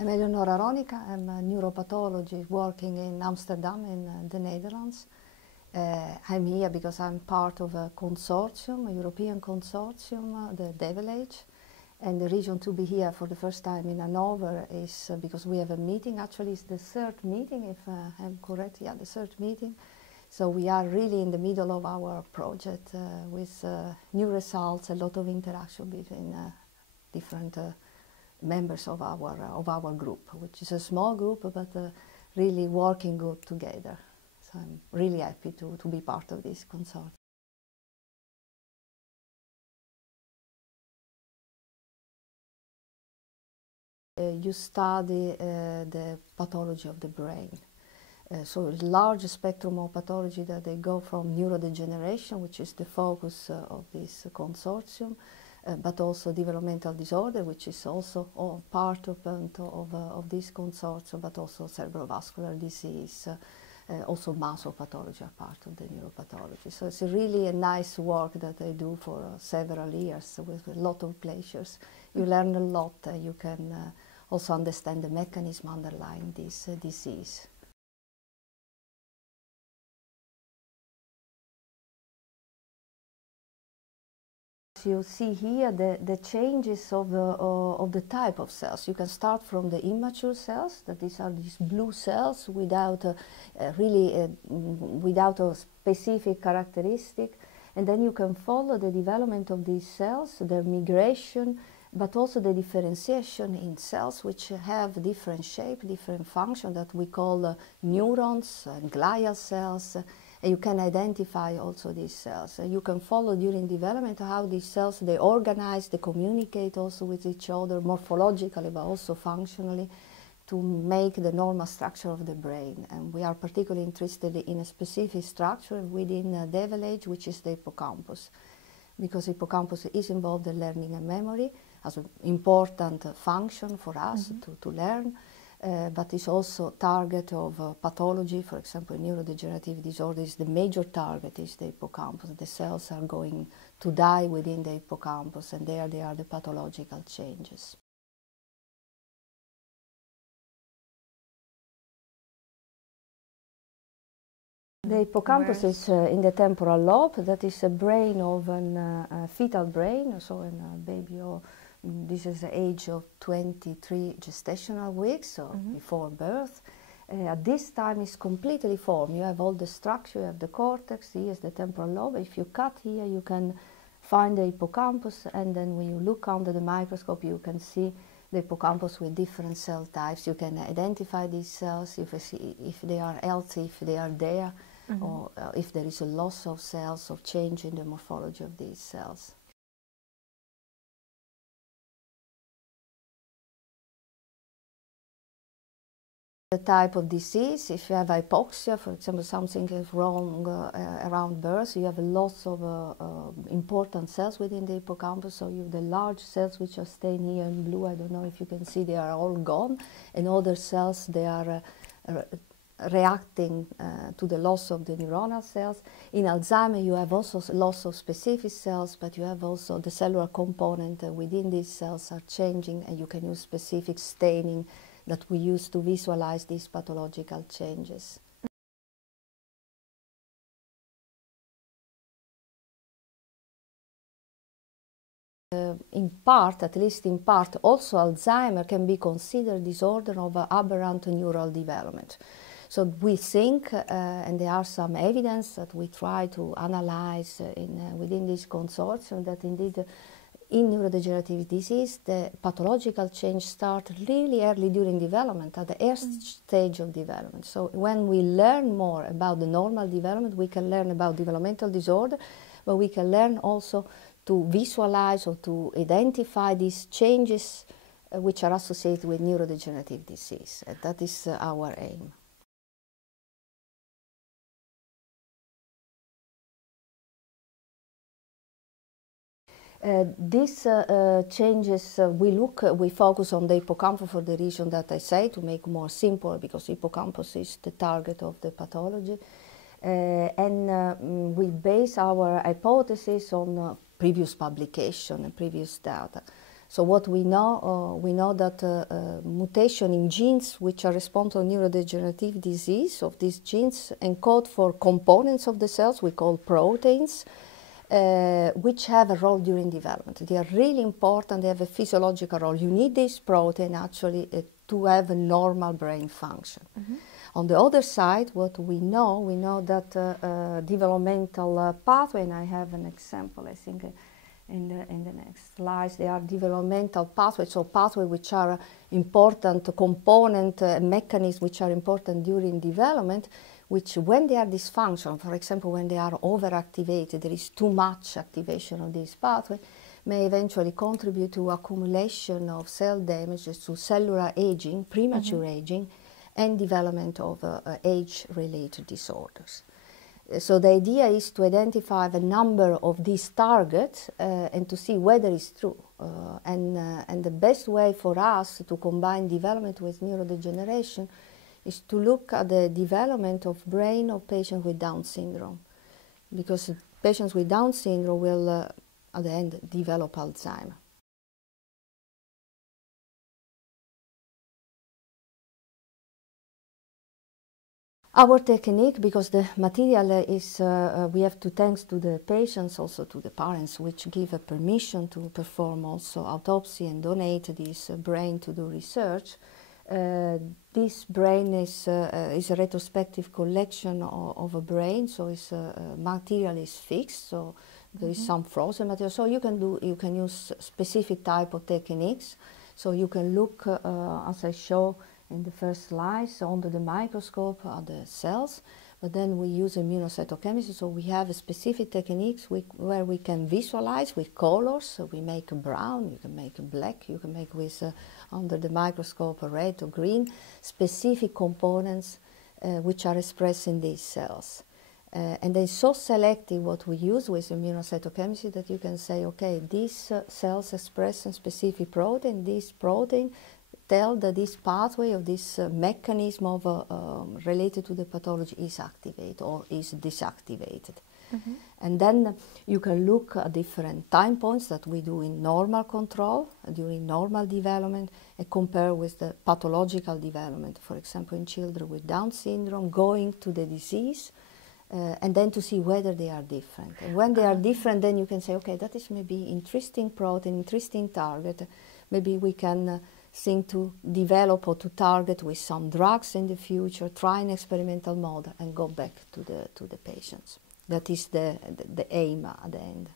I'm Eleonora ARONICA. I'm a neuropathologist working in Amsterdam in the Netherlands. I'm here because I'm part of a consortium, a European consortium, the develage. And the reason to be here for the first time in Hanover is because we have a meeting. Actually, it's the third meeting, if I'm correct. Yeah, the third meeting. So we are really in the middle of our project with new results, a lot of interaction between different members of our group, which is a small group, but really working good together. So I'm really happy to be part of this consortium. You study the pathology of the brain. So a large spectrum of pathology that they go from neurodegeneration, which is the focus of this consortium, but also developmental disorder, which is also part of this consortium, but also cerebrovascular disease, also muscle pathology are part of the neuropathology. So it's really a nice work that they do for several years with a lot of pleasures. You learn a lot, you can also understand the mechanism underlying this disease. You see here the changes of the type of cells. You can start from the immature cells, that these are these blue cells without without a specific characteristic, and then you can follow the development of these cells, their migration, but also the differentiation in cells which have different shape, different function that we call neurons and glial cells. And you can identify also these cells. You can follow during development how these cells, they organize, they communicate also with each other morphologically, but also functionally, to make the normal structure of the brain. And we are particularly interested in a specific structure within develage, which is the hippocampus. Because hippocampus is involved in learning and memory as an important function for us to learn. But it's also target of pathology. For example, neurodegenerative disorders, the major target is the hippocampus. The cells are going to die within the hippocampus, and there they are the pathological changes. The hippocampus is in the temporal lobe. That is a brain of a fetal brain, so in a baby or this is the age of 23 gestational weeks, so before birth. At this time it's completely formed. You have all the structure, you have the cortex, here is the temporal lobe. If you cut here, you can find the hippocampus, and then when you look under the microscope, you can see the hippocampus with different cell types. You can identify these cells, if they are healthy, if they are there, or if there is a loss of cells, or change in the morphology of these cells. The type of disease, if you have hypoxia, for example, something is wrong around birth, you have a loss of important cells within the hippocampus, so you have the large cells which are staying here in blue. I don't know if you can see, they are all gone, and other cells, they are reacting to the loss of the neuronal cells. In Alzheimer, you have also loss of specific cells, but you have also the cellular component within these cells are changing, and you can use specific staining that we use to visualize these pathological changes. In part, at least in part, also Alzheimer can be considered disorder of aberrant neural development. So we think, and there are some evidence that we try to analyze within this consortium, that indeed in neurodegenerative disease, the pathological change starts really early during development, at the first stage of development. So when we learn more about the normal development, we can learn about developmental disorder, but we can learn also to visualize or to identify these changes which are associated with neurodegenerative disease. That is our aim. These changes, we focus on the hippocampus for the reason that I say, to make more simple, because hippocampus is the target of the pathology. And we base our hypothesis on previous publication and previous data. So what we know that mutation in genes which are responsible for neurodegenerative disease of these genes encode for components of the cells we call proteins, which have a role during development. They are really important, they have a physiological role. You need this protein actually to have a normal brain function. On the other side, what we know that developmental pathway, and I have an example, I think, in the next slides, they are developmental pathways, so pathways which are important component mechanisms which are important during development, which when they are dysfunctional, for example, when they are overactivated, there is too much activation of this pathway, may eventually contribute to accumulation of cell damage, to cellular aging, premature aging, and development of age-related disorders. So the idea is to identify the number of these targets and to see whether it's true. And the best way for us to combine development with neurodegeneration is to look at the development of brain of patients with Down syndrome, because patients with Down syndrome will, at the end, develop Alzheimer's. Our technique, because the material is, we have to thanks to the patients, also to the parents, which give a permission to perform also autopsy and donate this brain to do research. This brain is a retrospective collection of a brain, so its material is fixed, so there is some frozen material. So you can use specific type of techniques. So you can look, as I show in the first slide, so under the microscope are the cells, but then we use immunocytochemistry, so we have specific techniques where we can visualize with colors. So we make a brown, you can make a black, you can make with under the microscope a red or green, specific components which are expressed in these cells. And they're so selective what we use with immunocytochemistry that you can say, okay, these cells express a specific protein, this protein tell that this pathway or this mechanism of related to the pathology is activated or is deactivated. And then you can look at different time points that we do in normal control during normal development and compare with the pathological development, for example in children with Down syndrome going to the disease, and then to see whether they are different. And when they are different, then you can say, okay, that is maybe interesting protein, interesting target, maybe we can think to develop or to target with some drugs in the future, try an experimental model and go back to the patients. That is the aim at the end.